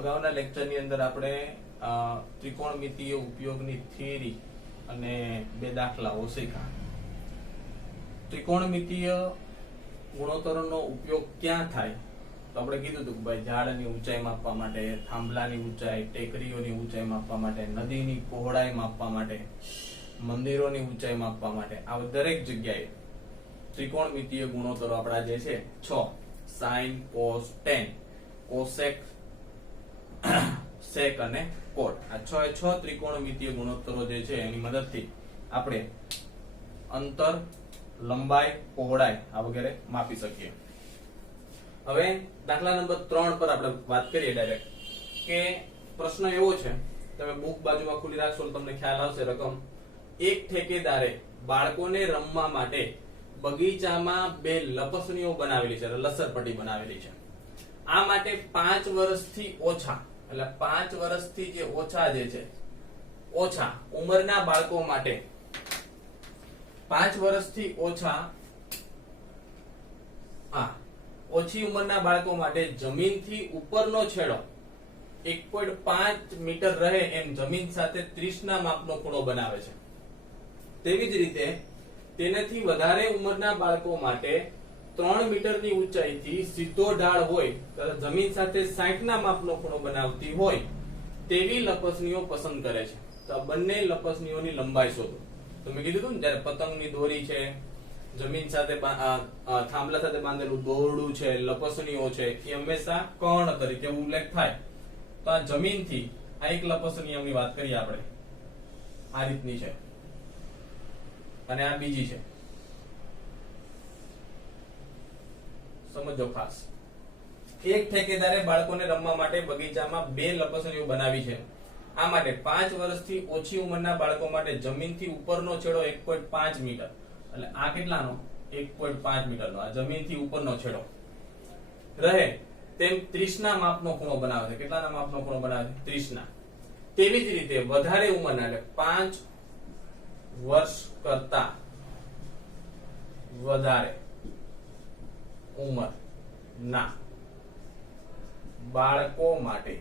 અગાઉના લેક્ચરની અંદર આપણે ત્રિકોણમિતીય ઉપયોગની થિયરી અને બે દાખલાઓ શીખ્યા. ત્રિકોણમિતીય ગુણોત્તરોનો ઉપયોગ ક્યાં થાય તો આપણે કીધું હતું કે ભાઈ ઝાડની ઊંચાઈ માપવા માટે, થાંભલાની ઊંચાઈ, ટેકરીઓની ઊંચાઈ માપવા માટે, નદીની પહોળાઈ માપવા માટે, મંદિરોની ઊંચાઈ માપવા માટે, આ દરેક જગ્યાએ ત્રિકોણમિતીય ગુણોત્તરો આપણા જે છે 6 sin, cos, tan, cosec, sec અને cot, આ 6 ત્રિકોણમિતીય ગુણોત્તરો જે છે એની મદદથી આપણે અંતર, લંબાઈ, પહોળાઈ આ વગેરે માપી શકીએ. હવે દાખલા નંબર 3 પર આપણે વાત કરીએ ડાયરેક્ટ કે પ્રશ્ન એવો છે, તમે બુક બાજુમાં ખુલ્લી રાખશો તો તમને ખ્યાલ આવશે. રકમ: એક ઠેકેદારે બાળકોને રમવા માટે બગીચામાં 2 લપસણીઓ બનાવેલી છે, લસરપટ્ટી બનાવેલી છે. આ માટે 5 વર્ષથી ઓછા, એટલે 5 વર્ષથી જે ઓછા જે છે, ઓછા ઉંમરના બાળકો માટે 5 વર્ષથી ઓછી ઉંમરના બાળકો માટે જમીનથી ઉપરનો છેડો 1.5 મીટર રહે એમ જમીન સાથે 30 ના માપનો ખૂણો બનાવે છે. તેવી જ રીતે તેનાથી વધારે ઉંમરના બાળકો માટે 3 મીટરની ઊંચાઈથી સીધો ઢાળ હોય તો જમીન સાથે 60 ના માપનો ખૂણો બનાવતી હોય તેવી લપસણીઓ પસંદ કરે છે. તો આ બંને લપસણીઓની લંબાઈ શોધો. તો મેં કીધું ને જ્યારે પતંગની દોરી છે, જમીન સાથે થાંભલા સાથે બાંધેલું દોરડું છે, લપસણીઓ છે, એ હંમેશા કર્ણ તરીકે ઉલ્લેખ થાય. તો આ જમીનથી આ એક લપસણીઓની વાત કરીએ આપણે, આ રીતની છે અને આ બીજી છે. સમજો ખાસ. એક ઠેકેદારે બાળકોને રમવા માટે બગીચામાં 2 લપસણીઓ બનાવી છે. આ માટે 5 વર્ષથી ઓછી ઉંમરના બાળકો માટે જમીનથી ઉપરનો છેડો 1.5 મીટર, એટલે આ કેટલાનો 1.5 મીટરનો, આ જમીનથી ઉપરનો છેડો રહે તેમ 30 ના માપનો ખૂણો બનાવે છે. કેટલાના માપનો ખૂણો બનાવે છે? 30 ના. તેવી જ રીતે વધારે ઉંમરના, એટલે 5 વર્ષ કરતા વધારે ઉંમરના બાળકો માટે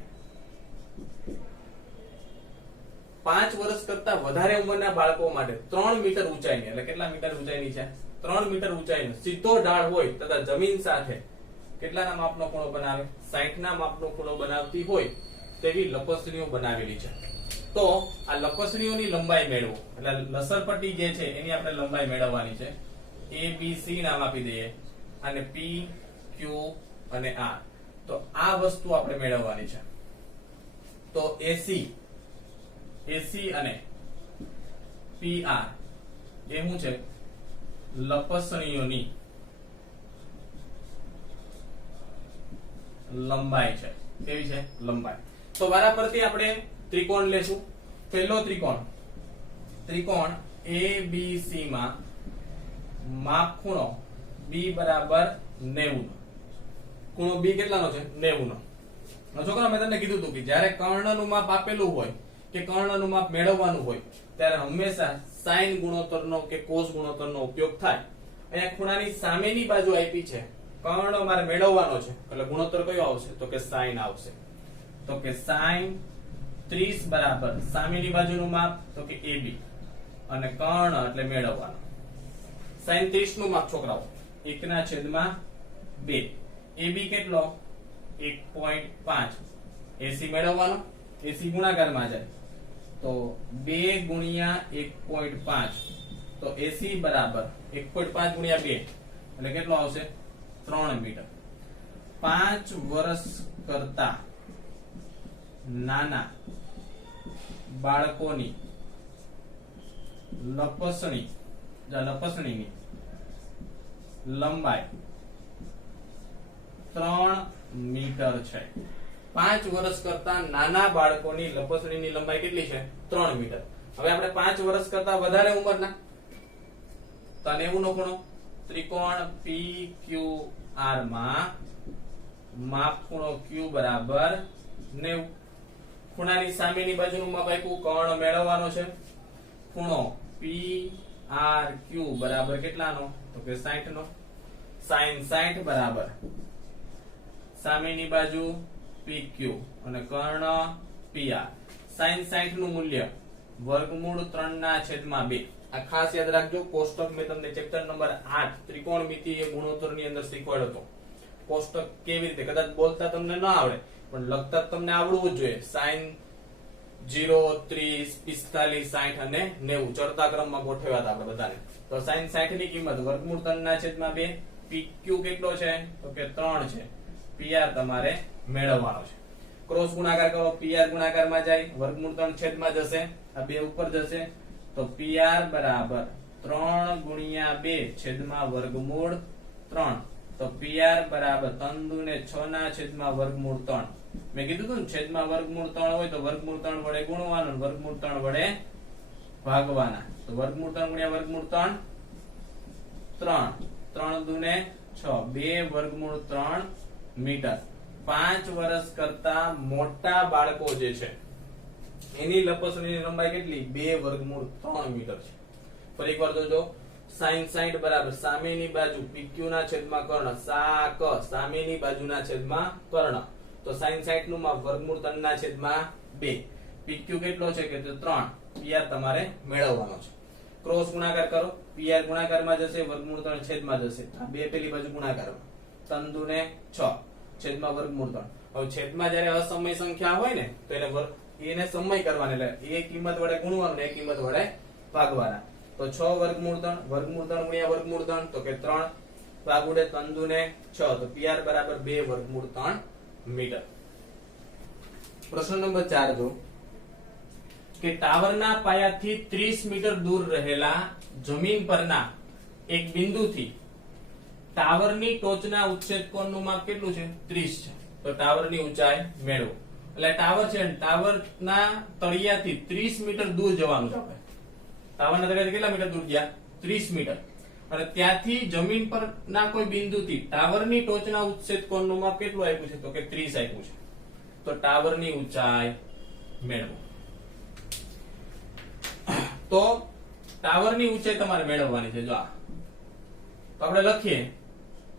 5 વર્ષ કરતા વધારે ઉંમરના બાળકો માટે 3 મીટર ઊંચાઈની, એટલે કેટલા મીટર ઊંચાઈની છે? 3 મીટર ઊંચાઈનો સીધો ઢાળ હોય તથા જમીન સાથે કેટલાના માપનો ખૂણો બનાવે? 60 ના માપનો ખૂણો બનાવતી હોય તેવી લપસણીઓ બનાવેલી છે. તો આ લપસણીઓની લંબાઈ મેળવો, એટલે લસરપટ્ટી જે છે એની આપણે લંબાઈ મેળવવાની છે. A B C નામ આપી દઈએ અને P Q અને R. તો આ વસ્તુ આપણે મેળવવાની છે. તો AC અને PR એ શું છે? લપસણીઓની લંબાઈ છે. કેવી છે? લંબાઈ. તો વારાફરતી આપણે ત્રિકોણ લેશું. પહેલો ત્રિકોણ ABC માં માપ ખૂણો B બરાબર 90. ખૂણો B કેટલાનો છે? 90 નો. છોકરા, મેં તમને કીધું હતું કે જ્યારે કર્ણનું માપ આપેલું હોય કે કર્ણનું માપ મેળવવાનું હોય ત્યારે હંમેશા sin ગુણોત્તરનો કે cos ગુણોત્તરનો ઉપયોગ થાય. અહીંયા ખૂણાની સામેની બાજુ આપી છે, કર્ણ મારે મેળવવાનો છે, એટલે ગુણોત્તર કયો આવશે? તો કે sin આવશે. તો કે sin 30 બરાબર સામેની બાજુનું માપ તો કે AB અને કર્ણ એટલે મેળવવાનો. sin 30 નું માપ છોકરાઓ 1/2. AB કેટલો? 1.5. AC મેળવવાનો, AC ગુણાકારમાં જાય તો 2 ગુણ્યા 1.5. તો AC બરાબર 1.5 ગુણ્યા 2 એટલે કેટલો આવશે? 3 મીટર. 5 વર્ષ કરતા નાના બાળકોની લપસણીની લંબાઈ 3 મીટર છે. 5 વર્ષ કરતા નાના બાળકોની લપસણીની લંબાઈ કેટલી છે? 3 મીટર. હવે આપણે 5 વર્ષ કરતા વધારે ઉંમરના, તો 90 નો ખૂણો, ત્રિકોણ PQR માં માપ ખૂણો Q બરાબર 90. ખૂણાની સામેની બાજુનું માપ આપ્યું, કર્ણ મેળવવાનો છે. ખૂણો PRQ બરાબર કેટલાનો? તો કે 60 નો. sin 60 બરાબર સામેની બાજુ PQ અને કર્ણ PR. sin 60 નું મૂલ્ય વર્ગમૂળ 3 ના છેદમાં 2. આ ખાસ યાદ રાખજો. કોષ્ટક મેં તમને ચેપ્ટર નંબર 8 ત્રિકોણમિતિય ગુણોત્તર ની અંદર શીખવાડ્યો હતો. કોષ્ટક કેવી રીતે, કદાચ બોલતા તમને ન આવડે પણ લખતા તમને આવડવું જ જોઈએ. sin 0, 30, 45, 60 અને 90 ચડતા ક્રમમાં ગોઠવ્યા હતા આપણે બધાને. તો sin 60 ની કિંમત વર્ગમૂળ 3 ના છેદમાં 2. PQ કેટલો છે તો કે 3 છે. PR તમારે મેળવવાનો છે. ક્રોસ ગુણાકાર કરો, PR ગુણાકારમાં જાય, વર્ગમૂળ 3 છેદમાં જશે, આ 2 ઉપર જશે, તો PR બરાબર 3 ગુણ્યા 2 છેદમાં વર્ગમૂળ 3. તો PR બરાબર 3 દુ ને 6 ના છેદમાં વર્ગમૂળ 3. મેં કીધું હતું ને છેદમાં વર્ગમૂળ 3 હોય તો વર્ગમૂળ 3 વડે ગુણવાનું, વર્ગમૂળ 3 વડે ભાગવાના. તો વર્ગમૂળ 3 ગુણ્યા વર્ગમૂળ 3 3 3 દુ ને 6, 2 વર્ગમૂળ 3 મીટર. 5 વર્ષ કરતા મોટા બાળકો જે છે એની લપસણીની લંબાઈ કેટલી? 2 વર્ગમૂળ 3 મીટર છે. ફરી એકવાર જોજો. sin 60 બરાબર સામેની બાજુ PQ ના છેદમાં કર્ણ, સાક સામેની બાજુના છેદમાં કર્ણ. તો sin 60 નું માપ વર્ગમૂળ 3 ના છેદમાં 2. PQ કેટલો છે કે 3. PR તમારે મેળવવાનો છે. ક્રોસ ગુણાકાર કરો, PR ગુણાકારમાં જશે, વર્ગમૂળ 3 છેદમાં જશે. આ 2 પેલી બાજુ ગુણાકારમાં, 3 દુ ને 6 છેદમાં વર્ગમૂળ 3. હવે છેદમાં જ્યારે અસમય સંખ્યા હોય ને તો એને સમય કરવાને, એટલે એ કિંમત વડે ગુણવાનું, એ કિંમત વડે ભાગવાના. તો 6 વર્ગમૂળ 3, વર્ગમૂળ 3 ગુણ્યા વર્ગમૂળ 3 તો કે 3 ભાગુડે 3 દુ ને 6. તો PR બરાબર 2 વર્ગમૂળ 3 મીટર. પ્રશ્ન નંબર 4 જો કે ટાવરના પાયાથી 30 મીટર દૂર રહેલા જમીન પરના એક બિંદુથી ટાવરની ટોચના ઉચ્છેદ કોણનું માપ કેટલું છે? 30 છે. તો ટાવરની ઊંચાઈ મેળવો. એટલે ટાવર છે, ટાવરના તળિયાથી 30 મીટર દૂર જવાનું છે આપણે. ટાવરના તળિયાથી કેટલા મીટર દૂર ગયા? 30 મીટર. અને ત્યાંથી જમીન પરના કોઈ બિંદુથી ટાવરની ટોચના ઉચ્છેદ કોણનું માપ કેટલું આપ્યું છે તો કે 30 આપ્યું છે. તો ટાવરની ઊંચાઈ મેળવો. તો ટાવરની ઊંચાઈ તમારે મેળવવાની છે. જો આ તો આપણે લખીએ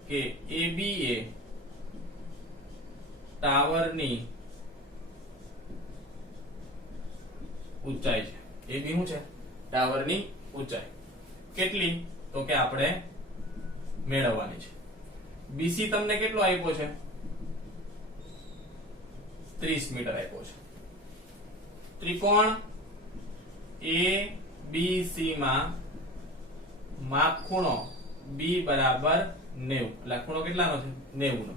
કે AB એ ટાવરની ઊંચાઈ છે. AB શું છે? ટાવરની ઊંચાઈ. કેટલી? તો કે આપણે મેળવવાની છે. BC તમને કેટલો આપ્યો છે? 30 મીટર આપ્યો છે. ત્રિકોણ ABC માં માપ ખૂણો B બરાબર 90. એટલે ખૂણો કેટલાનો છે? 90 નો.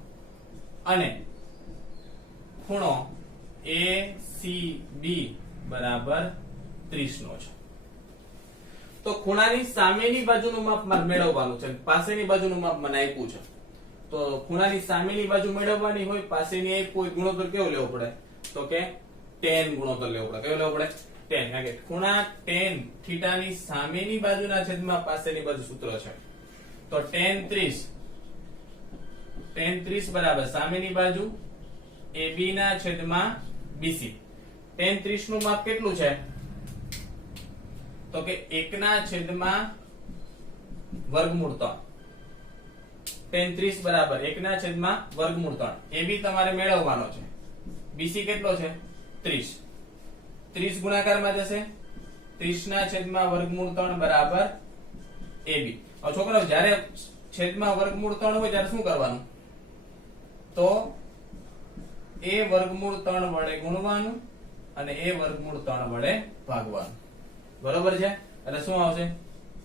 અને ખૂણો ACB બરાબર 30 નો છે. તો ખૂણાની સામેની બાજુનું માપ મારે મેળવવાનું છે, પાસેની બાજુનું માપ મને આપ્યું છે. તો ખૂણાની સામેની બાજુ મેળવવાની હોય, પાસેની આપ્યું હોય, ગુણોત્તર કેવો લેવો પડે? તો કે tan ગુણોત્તર લેવો પડે. કેવો લેવો પડે? tan. કારણ કે ખૂણા tan થીટાની સામેની બાજુના છેદમાં પાસેની બાજુ સૂત્ર છે. તો tan 30 બરાબર સામેની બાજુ AB ના છેદમાં BC. tan 30 નું માપ કેટલું છે? તો કે 1 ના છેદમાં વર્ગમૂળ 3. tan 30 બરાબર 1 ના છેદમાં વર્ગમૂળ 3. AB તમારે મેળવવાનો છે. BC કેટલો છે? 30. 30 ગુણાકારમાં જશે, 30 ના છેદમાં વર્ગમૂળ 3 બરાબર AB. હવે છોકરાઓ જ્યારે છેદમાં વર્ગમૂળ 3 હોય ત્યારે શું કરવાનું? તો એ વર્ગમૂળ 3 વડે ગુણવાનું અને એ વર્ગમૂળ 3 વડે ભાગવાનું. બરોબર છે? એટલે શું આવશે?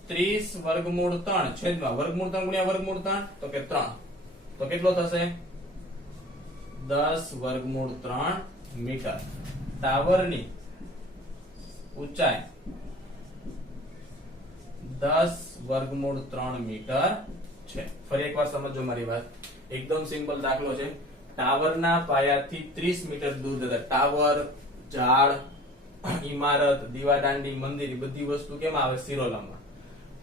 30 વર્ગમૂળ 3 છેદમાં વર્ગમૂળ 3 ગુણ્યા વર્ગમૂળ 3 તો કે 3. તો કેટલો થશે? 10 વર્ગમૂળ 3 મીટર. ટાવરની ઊંચાઈ 10 વર્ગમૂળ 3 મીટર છે. ફરી એકવાર સમજો મારી વાત. એકદમ સિમ્પલ દાખલો છે. ટાવરના પાયાથી 30 મીટર દૂર જતા ટાવર, ઝાડ, ઇમારત, દીવાદાંડી, મંદિર બધી વસ્તુ કેમ આવે? શિરોલંબમાં.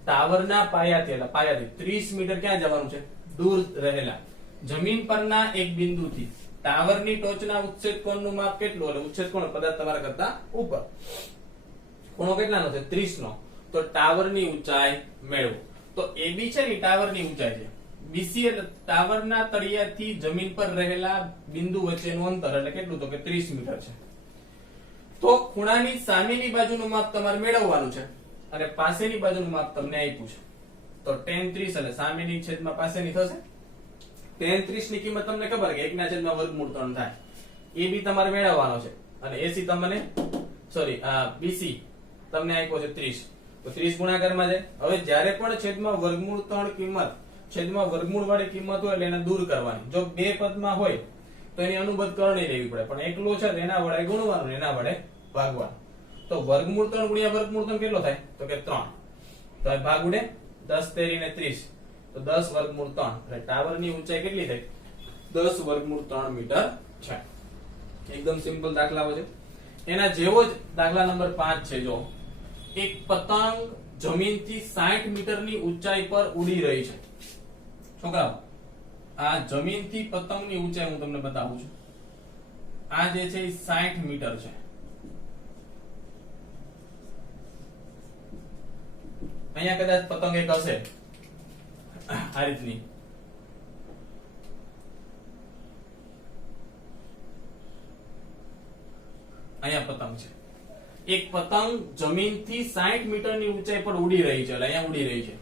ટાવરના પાયાથી એટલે પાયાથી 30 મીટર ક્યાં જવાનું છે? દૂર રહેલા જમીન પરના એક બિંદુથી ટાવરની ટોચના ઉચ્છેદ કોણનું માપ કેટલું? એટલે ઉચ્છેદ કોણ પદાર્થ તમારા કરતા ઉપર. ખૂણો કેટલાનો છે? 30 નો. તો ટાવરની ઊંચાઈ મેળવો. તો AB છે ને ટાવરની ઊંચાઈ છે. બીસી એટલે ટાવરના તળિયાથી જમીન પર રહેલા બિંદુ વચ્ચેનું અંતર એટલે કેટલું તો કે 30 મીટર છે. તો ખૂણાની સામેની બાજુનું માપ તમારે મેળવવાનું છે અને પાસેની બાજુનું માપ તમને આપ્યું છે. તો tan 30 એટલે સામેની છેદમાં પાસેની થશે. tan 30 ની કિંમત તમને ખબર કે 1 ના છેદમાં વર્ગમૂળ 3 થાય. એ બી તમારે મેળવવાનો છે અને એસી તમને સોરી બીસી તમને આપ્યો છે 30. તો 30 ગુણાકારમાં છે. હવે જ્યારે પણ છેદમાં વર્ગમૂળ 3 કિંમત છેદમાં વર્ગમૂળ વાળી કિંમત હોય એટલે એને દૂર કરવાની. જો બે પદમાં હોય તો એની અનુબદ્ધ કરણી લેવી પડે, પણ એકલો છે તો એના વડે ગુણવાનું, એના વડે ભાગવાનું. તો વર્ગમૂળ 3 ગુણ્યા વર્ગમૂળ 3 કેટલો થાય તો કે 3. તો આ ભાગ ઉડે 10 તેરી ને 30 તો 10 વર્ગમૂળ 3 એટલે ટાવરની ઊંચાઈ કેટલી થઈ 10 વર્ગમૂળ 3 મીટર છે. એકદમ સિમ્પલ દાખલાઓ છે. એના જેવો જ દાખલા નંબર 5 છે. જો એક પતંગ જમીનથી 60 મીટરની ઊંચાઈ પર ઉડી રહી છે. છોકરાઓ આ જમીનથી પતંગની ઊંચાઈ હું તમને બતાવું છું. આ જે છે એ 60 મીટર છે. અહીંયા કદાચ પતંગ એક હશે આ રીતની. અહીંયા પતંગ છે. એક પતંગ જમીનથી 60 મીટરની ઊંચાઈ પર ઉડી રહી છે. એટલે અહીંયા ઉડી રહી છે.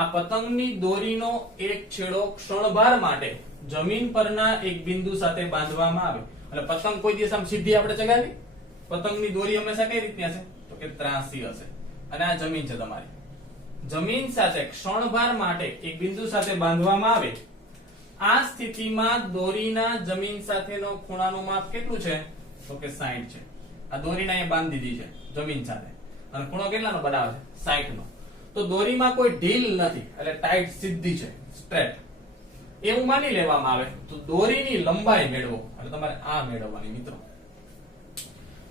આ પતંગની દોરીનો એક છેડો ક્ષણભર માટે જમીન પરના એક બિંદુ સાથે બાંધવામાં આવે. એટલે પતંગ કોઈ દિવસ આમ સીધી આપણે ચગાવી? પતંગની દોરી હંમેશા કઈ રીતની હશે તો કે ત્રાંસી હશે. અને આ જમીન છે તમારી. જમીન સાથે ક્ષણભર માટે એક બિંદુ સાથે બાંધવામાં આવે. આ સ્થિતિમાં દોરીના જમીન સાથેનો ખૂણાનું માપ કેટલું છે તો કે 60 છે. આ દોરીને અહીંયા બાંધી દીધી છે જમીન સાથે અને ખૂણો કેટલાનો બનાવે છે 60 નો. તો દોરીમાં કોઈ ઢીલ નથી એટલે ટાઈટ સીધી છે, સ્ટ્રેટ એવું માની લેવામાં આવે. તો દોરીની લંબાઈ મેળવો એટલે તમારે આ મેળવવાની મિત્રો.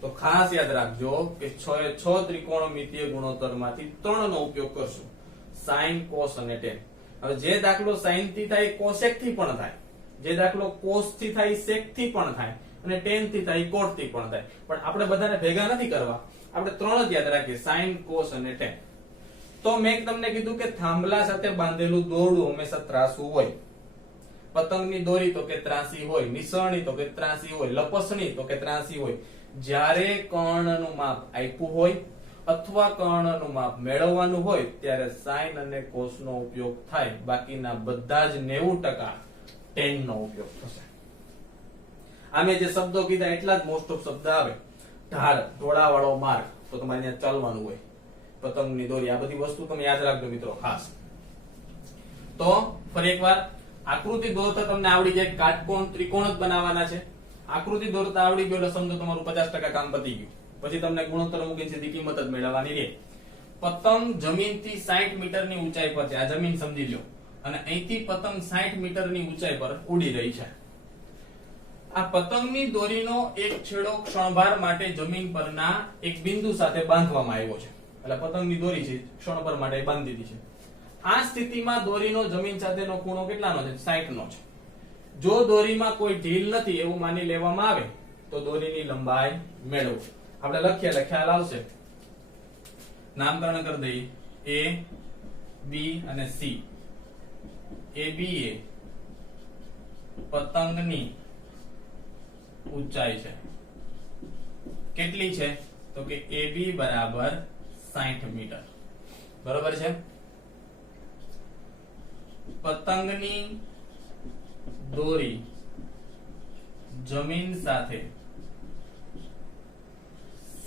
તો ખાસ યાદ રાખજો કે 6 એ 6 ત્રિકોણમિતીય ગુણોત્તરમાંથી 3 નો ઉપયોગ કરશું, sin, cos અને tan. હવે જે દાખલો sin થી થાય cosec થી પણ થાય, જે દાખલો cos થી થાય sec થી પણ થાય અને tan થી થાય cot થી પણ થાય. પણ આપણે બધાને ભેગા નથી કરવા, આપણે 3 જ યાદ રાખીએ, sin, cos અને tan. તો મેં તમને કીધું કે થાંભલા સાથે બાંધેલું દોરડું હંમેશા ત્રાસું હોય. પતંગની દોરી તો કે ત્રાસી હોય, નિસરણી તો કે ત્રાસી હોય, લપસણી તો કે ત્રાસી હોય. જ્યારે કર્ણનું માપ આપ્યું હોય અથવા કર્ણનું માપ મેળવવાનું હોય ત્યારે sin અને cos નો ઉપયોગ થાય. બાકીના બધા જ 90% tan નો ઉપયોગ થશે. આમે જે શબ્દો કીધા એટલા જ મોસ્ટ ઓફ શબ્દ આવે. ઢાળ, ઢોળાવાળો માર્ગ તો તમારે ત્યાં ચાલવાનું હોય. પતંગની દોરી, આ બધી વસ્તુ તમે યાદ રાખજો મિત્રો ખાસ. તો ફરી એકવાર આકૃતિ દોરતા તમને આવડી જાય. કાટકોણ ત્રિકોણ જ બનાવવાના છે. આકૃતિ દોરતા આવડી ગયો એટલે સમજો તમારું 50% કામ પતી ગયું. પછી તમને ગુણોત્તર મૂકીને સીધી કિંમત જ મેળવવાની રહે. પતંગ જમીનથી 60 મીટરની ઊંચાઈ પર છે. આ જમીન સમજી લો અને અહીંથી પતંગ 60 મીટરની ઊંચાઈ પર ઉડી રહી છે. આ પતંગની દોરીનો એક છેડો ક્ષણભર માટે જમીન પરના એક બિંદુ સાથે બાંધવામાં આવ્યો છે. એટલે પતંગની દોરી છે ક્ષણભર માટે બાંધી દીધી છે. આ સ્થિતિમાં દોરીનો જમીન સાથેનો ખૂણો કેટલાનો છે 60 નો છે. જો દોરીમાં કોઈ ઢીલ નથી એવું માની લેવામાં આવે તો દોરીની લંબાઈ મેળવો. આપણે લખીએ એટલે ખ્યાલ આવશે. નામકરણ કરી દઈએ. A, B અને C. AB એ પતંગની ઊંચાઈ છે. કેટલી છે તો કે AB બરાબર 60 મીટર. બરોબર છે. પતંગની દોરી જમીન સાથે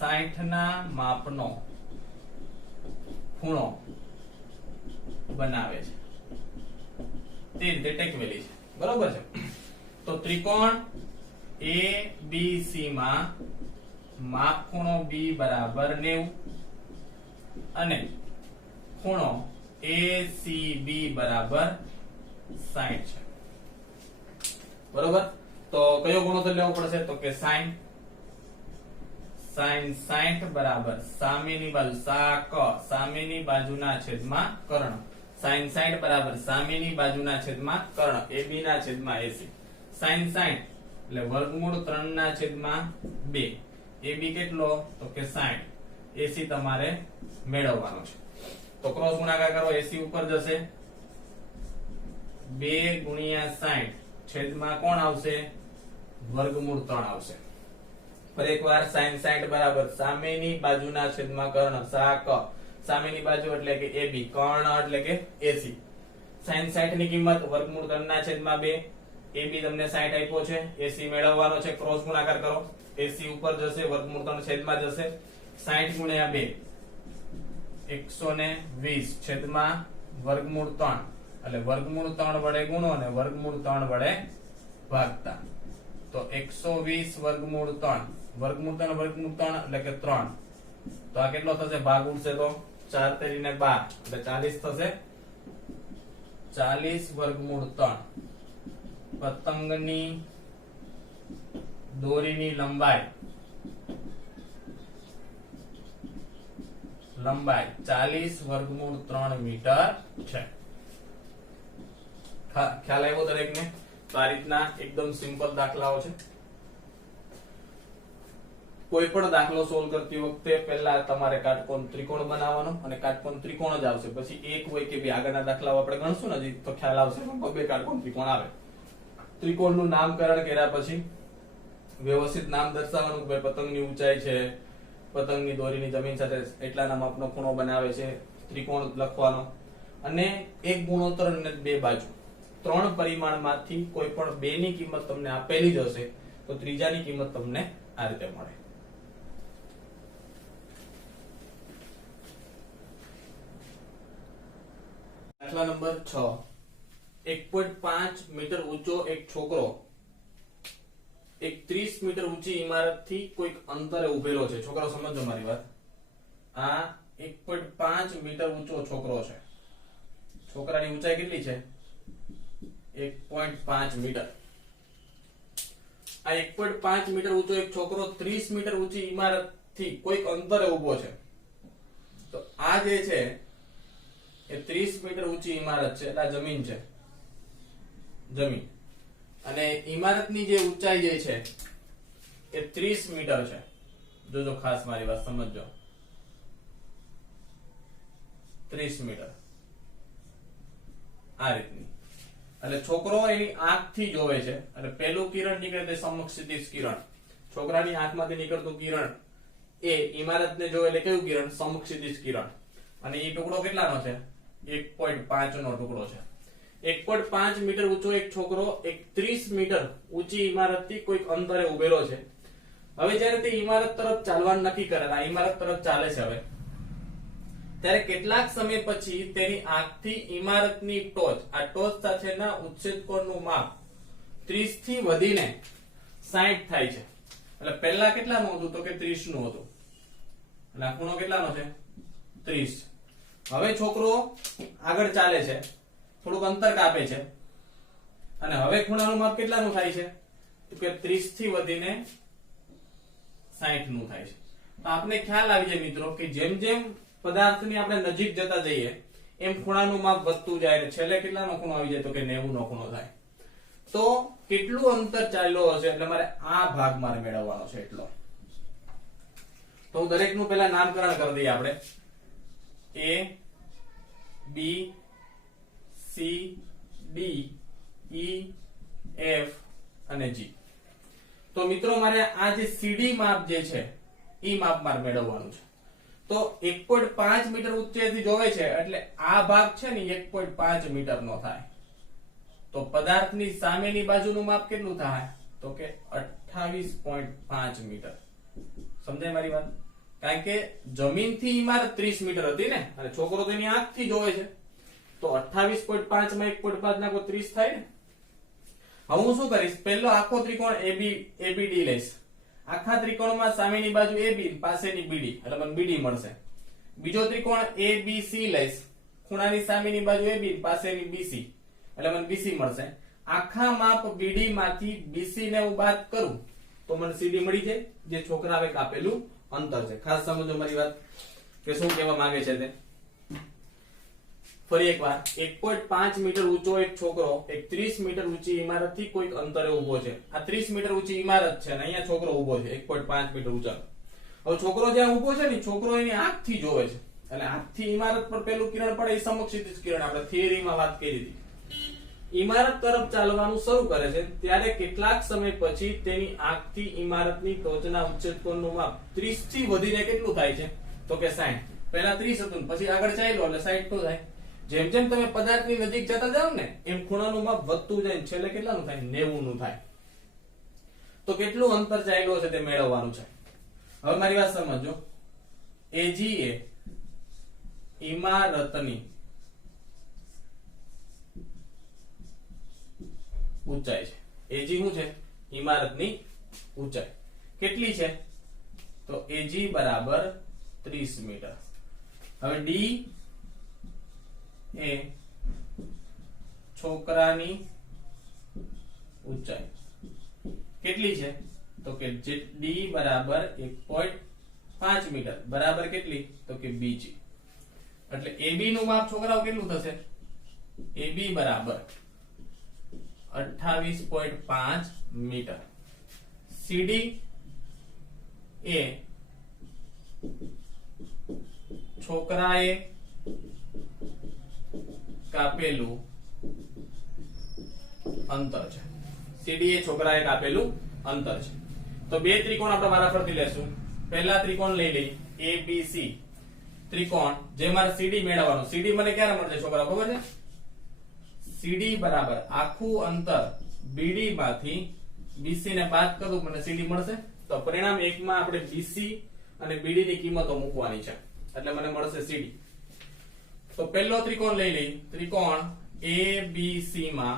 60 ના માપનો ખૂણો બનાવે છે. તે રીતે ટેકવેલી છે. બરોબર છે. તો ત્રિકોણ ABC માં માપ ખૂણો B બરાબર 90 અને ખૂણો ACB બરાબર 60 છે. બરોબર. તો કયો ગુણોત્તર લેવો પડશે તો કે sin 60 બરાબર સામેની બાજુ સામેની બાજુના છેદમાં કર્ણ. sin 60 બરાબર સામેની બાજુના છેદમાં કર્ણ. AB ના છેદમાં AC. sin 60 એટલે વર્ગમૂળ 3 ના છેદમાં 2. AB કેટલો તો કે 60. AC તમારે મેળવવાનો છે. તો ક્રોસ ગુણાકાર કરો. AC ઉપર જશે 2 ગુણ્યા 60 છેદમાં કોણ આવશે? વર્ગમૂળ 3 આવશે. ફરી એકવાર sin 60 બરાબર સામેની બાજુના છેદમાં કર્ણ સાક. સામેની બાજુ એટલે કે AB, કર્ણ એટલે કે AC. sin 60 ની કિંમત વર્ગમૂળ 3 ના છેદમાં 2. AB તમને 60 આપ્યો છે, AC મેળવવાનો છે, ક્રોસ ગુણાકાર કરો. AC ઉપર જશે, વર્ગમૂળ 3 છેદમાં જશે. 60 ગુણ્યા 2 120 છેદમાં વર્ગમૂળ 3 એટલે વર્ગમૂળ 3 વડે ગુણો અને વર્ગમૂળ 3 વડે ભાગતા. તો 120 વર્ગમૂળ 3 વર્ગમૂળ 3 વર્ગમૂળ 3 એટલે કે 3. તો આ કેટલો થશે? ભાગ ઉડશે તો 4 તેરીને 12 એટલે 40 થશે. 40 વર્ગમૂળ 3. પતંગની દોરીની લંબાઈ 40 વર્ગમૂળ 3 મીટર છે. ખ્યાલ આવ્યો દરેકને? તો આ રીતના એકદમ સિમ્પલ દાખલાઓ છે. કોઈ પણ દાખલો સોલ્વ કરતી વખતે પહેલા તમારે કાટકોણ ત્રિકોણ બનાવવાનો અને કાટકોણ ત્રિકોણ જ આવશે. પછી એક હોય કે બે આગળના દાખલાઓ આપણે ગણશું ને તો ખ્યાલ આવશે બે કાટકોણ ત્રિકોણ આવે. ત્રિકોણનું નામકરણ કર્યા પછી વ્યવસ્થિત નામ દર્શાવવાનું કે પતંગની ઊંચાઈ છે, પતંગની દોરીની જમીન સાથે એટલાના માપનો ખૂણો બનાવે છે, ત્રિકોણ લખવાનો અને એક ગુણોત્તર અને બે બાજુ 3 પરિમાણમાંથી કોઈ પણ બે ની કિંમત તમને આપેલી જ હશે તો ત્રીજાની કિંમત તમને આ રીતે મળે. દાખલા નંબર 6. 1.5 મીટર ઊંચો એક છોકરો એક 30 મીટર ઊંચી ઇમારતથી કોઈક અંતરે ઉભેલો છે. છોકરો સમજો મારી વાત. આ 1.5 મીટર ઊંચો છોકરો છે. છોકરાની ઊંચાઈ કેટલી છે? 1.5 મીટર. આ 1.5 મીટર ઊંચો એક છોકરો 30 મીટર ઊંચી ઇમારતથી કોઈક અંતરે ઉભો છે. તો આ જે છે એ 30 મીટર ઊંચી ઇમારત છે, એટલે આ જમીન છે, જમીન. અને ઇમારતની જે ઊંચાઈ જે છે એ 30 મીટર છે. જોજો ખાસ મારી વાત સમજજો. 30 મીટર આ રીતની. એટલે છોકરો એની આંખથી જોવે છે એટલે પહેલું કિરણ નીકળે તે સમક્ષિતિજ કિરણ. છોકરાની આંખમાંથી નીકળતું કિરણ એ ઇમારતને જોવે એટલે કેવું કિરણ? સમક્ષિતિજ કિરણ. અને એ ટુકડો કેટલાનો છે? 1.5 નો ટુકડો છે. 1.5 મીટર ઊંચો એક છોકરો એક 30 મીટર ઊંચી ઇમારતથી કોઈક અંતરે ઉભેલો છે. હવે જ્યારે તે ઇમારત તરફ ચાલવાનું નક્કી કરે, આ ઇમારત તરફ ચાલે છે હવે, ત્યારે કેટલાક સમય પછી તેની આંખથી ઇમારતની ટોચ, આ ટોચ સાથેના ઉચ્છેદ કોણનું માપ 30 થી વધીને 60 થાય છે. એટલે પહેલા કેટલાનું હતું? તો કે 30 નું હતું. એટલે આ ખૂણો કેટલાનો છે? 30. હવે છોકરો આગળ ચાલે છે, થોડુંક અંતર કાપે છે અને હવે ખૂણાનું માપ કેટલાનું થાય છે? તો કે 30 થી વધીને 60 નું થાય છે. તો આપને ખ્યાલ આવી જાય મિત્રો કે જેમ જેમ પદાર્થની આપણે નજીક જતા જઈએ એમ ખૂણાનું માપ વધતું જાય અને છેલ્લે કેટલાનો ખૂણો આવી જાય? તો કે 90 નો ખૂણો થાય. તો કેટલું અંતર ચાલ્યો હશે એટલે મારે આ ભાગ મારે મેળવવાનો છે એટલો. તો હું દરેકનું પહેલા નામકરણ કરી દઈએ આપણે. A B C D E F અને G. તો મિત્રો મારે આ જે CD માપ જે છે ઈ માપ મારે મેળવવાનું છે. તો 1.5 મીટર ઊંચેથી જોવે છે એટલે આ ભાગ છે ને 1.5 મીટર નો થાય. તો પદાર્થની સામેની બાજુનું માપ કેટલું થાય? તો કે 28.5 મીટર. સમજાય મારી વાત? કારણ કે જમીનથી ઇમારત 30 મીટર હતી ને અને છોકરો તેની આંખથી જોવે છે તો 28.5 માં 1.5 નાખો 30 થાય ને. હવે હું શું કરીશ? પહેલો આખો ત્રિકોણ ABD લઈશ. આખા ત્રિકોણમાં સામેની બાજુ AB પાસેની BD એટલે મને BD મળશે. બીજો ત્રિકોણ ABC લઈશ. ખૂણાની સામેની બાજુ AB પાસેની BC એટલે મને BC મળશે. આખા માપ BD માંથી BC ને હું બાદ કરું તો મને CD મળી જાય, જે છોકરાએ કાપેલું અંતર છે. ખાસ સમજો મારી વાત કે શું કહેવા માંગે છે તે. ફરી એકવાર 1.5 મીટર ઊંચો એક છોકરો એક 30 મીટર ઊંચી ઇમારતથી કોઈક અંતરે ઉભો છે. આ 30 મીટર ઊંચી ઇમારત છે અને અહીંયા છોકરો ઉભો છે 1.5 મીટર ઊંચો. હવે છોકરો જ્યાં ઉભો છે ને છોકરો એની આંખથી જોવે છે એટલે આંખથી ઇમારત પર પેલું કિરણ પડે એ સમક્ષિતિજ કિરણ. આપણે થિયરીમાં વાત કરી હતી. ઇમારત તરફ ચાલવાનું શરૂ કરે છે ત્યારે કેટલાક સમય પછી તેની આંખથી ઇમારતની ટોચના ઉચ્છેદ કોણનું માપ 30 થી વધીને કેટલું થાય છે તો કે 60. પહેલા 30 હતું પછી આગળ ચાલ્યો એટલે 60 નું થાય. જેમ જેમ તમે પદાર્થની નજીક જતા જાવ ને એમ ખૂણાનું માપ વધતું જાય છેલ્લે કેટલાનું થાય 90 નું થાય. તો કેટલું અંતર ચાલ્યું છે તે મેળવવાનું છે. હવે મારી વાત સમજો. એજી એ ઇમારતની ઊંચાઈ છે. એજી શું છે? ઇમારતની ઊંચાઈ કેટલી છે? તો એજી બરાબર 30 મીટર. હવે ડી એ છોકરાની ઊંચાઈ કેટલી છે? તો કે ડી બરાબર 1.5 મીટર બરાબર કેટલી? તો કે બીજી. એટલે એબી નું માપ છોકરાઓ કેટલું થશે? એબી બરાબર 28.5 મીટર. સીડી એ છોકરાએ કાપેલું અંતર છે. સીડી એ છોકરાએ કાપેલું અંતર છે. તો બે ત્રિકોણ આપણે વારાફરતી લેશું. પહેલા ત્રિકોણ લઈ લઈ ABC ત્રિકોણ જે મારે સીડી મેળવવાનું. સીડી મને ક્યારે મળશે છોકરાઓ ખબર છે? સીડી બરાબર આખું અંતર બીડી માંથી બીસી ને બાદ કરું મને સીડી મળશે. તો પરિણામ 1 માં આપણે બીસી અને બીડી ની કિંમતો મૂકવાની છે એટલે મને મળશે સીડી. તો પહેલો ત્રિકોણ લઈ લઈ. ત્રિકોણ ABC માં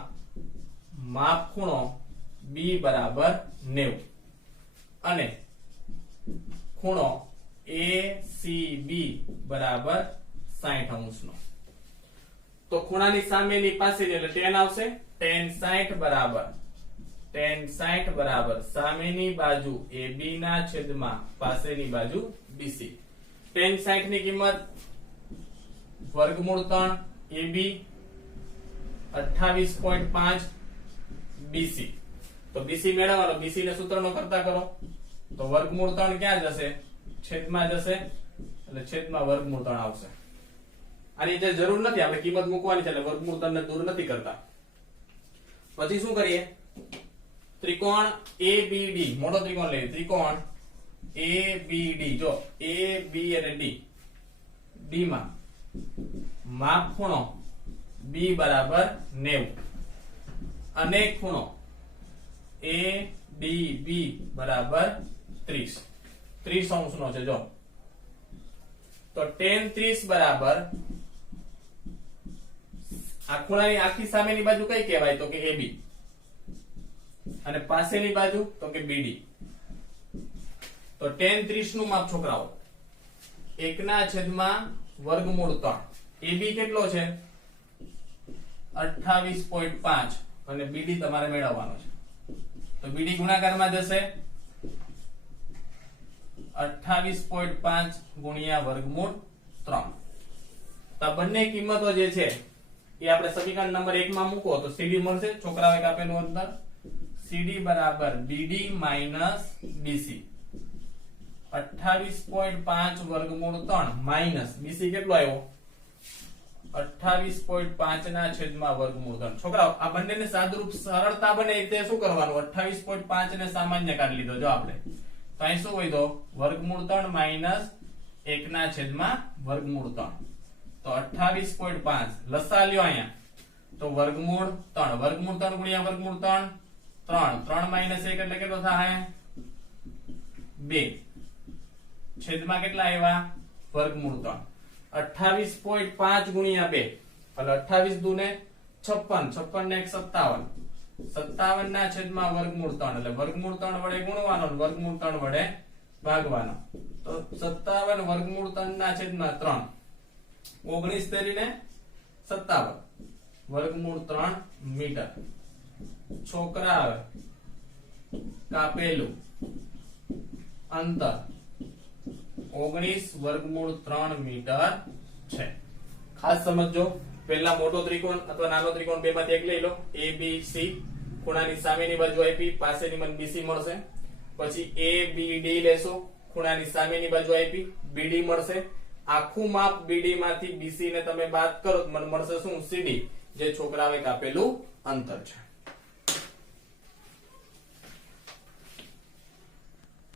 માપ ખૂણો B બરાબર 90 અને ખૂણો ACB બરાબર 60 અંશનો. તો ખૂણાની સામેની પાસેની એટલે tan આવશે. tan 60 બરાબર સામેની બાજુ AB ના છેદમાં પાસેની બાજુ BC. tan 60 ની કિંમત વર્ગમૂળ 3 AB 28.5 BC. તો BC મેળવવાનો. BC ને સૂત્રનો કરતા કરો તો વર્ગમૂળ 3 ક્યાં જશે? છેદમાં જશે એટલે છેદમાં વર્ગમૂળ 3 આવશે. આની જે જરૂર નથી આપણે કિંમત મૂકવાની છે એટલે વર્ગમૂળ 3 ને દૂર નથી કરતા. પછી શું કરીએ? ત્રિકોણ ABD મોટો ત્રિકોણ લઈએ. ત્રિકોણ ABD જો AB અને D માં માપ ખૂણો B બરાબર 90 અને ખૂણો ADB બરાબર 30 અંશનો છે. જો તો tan 30 બરાબર આ ખૂણાની આખી સામેની બાજુ કઈ કહેવાય? તો કે AB અને પાસેની બાજુ તો કે BD. તો tan 30 નું માપ છોકરાઓ 1 ના છેદમાં વર્ગમૂળ 3. AB કેટલો છે? 28.5 અને BD તમારે મેળવવાનો છે. તો BD ગુણાકારમાં જશે 28.5 ગુણ્યા વર્ગમૂળ 3. તો બંને કિંમતો જે છે એ આપણે સમીકરણ નંબર 1 માં મૂકો તો CD મળશે. છોકરાઓએ કાપેલું અંતર CD બરાબર BD માઈનસ BC 28.5 વર્ગમૂળ 3 માઈનસ BC કેટલો આવ્યો? 28.5 ના છેદમાં વર્ગમૂળ 3. છોકરાઓ આ બંનેને સાદુરૂપ સરળતા બને તે શું કરવાનું? 28.5 ને સામાન્ય કાઢી લીધો. જો આપણે તો અહીં શું વધ્યો? વર્ગમૂળ 3 માઈનસ 1 ના છેદમાં વર્ગમૂળ 3. તો 28.5 લસા લ્યો અહીંયા તો વર્ગમૂળ 3 વર્ગમૂળ 3 ગુણ્યા વર્ગમૂળ 3 3 માઈનસ 1 એટલે કેટલો થાય? 2 છેદમાં કેટલા આવ્યા? વર્ગમૂળ 3. 28.5 ગુણ્યા 2 એટલે 28 દુ ને 56 56 ને 1 57 57 ના છેદમાં વર્ગમૂળ 3 એટલે વર્ગમૂળ 3 વડે ગુણવાનો અને વર્ગમૂળ 3 વડે ભાગવાનો. તો 57 વર્ગમૂળ 3 ના છેદમાં 3 19 તરીને 57 વર્ગમૂળ 3 મીટર. છોકરાએ કાપેલું અંતર 19 વર્ગમૂળ 3 મીટર છે. ખાસ સમજો. પહેલા મોટો ત્રિકોણ અથવા નાનો ત્રિકોણ બે માંથી એક લઈ લો. ABC ખૂણાની સામેની બાજુ આપી પાસેની મને BC મળશે. પછી ABD લેશો. ખૂણાની સામેની બાજુ આપી BD મળશે. આખું માપ BD માંથી BC ને તમે બાદ કરો તો મને મળશે શું? CD. જે છોકરાએ કાપેલું અંતર છે.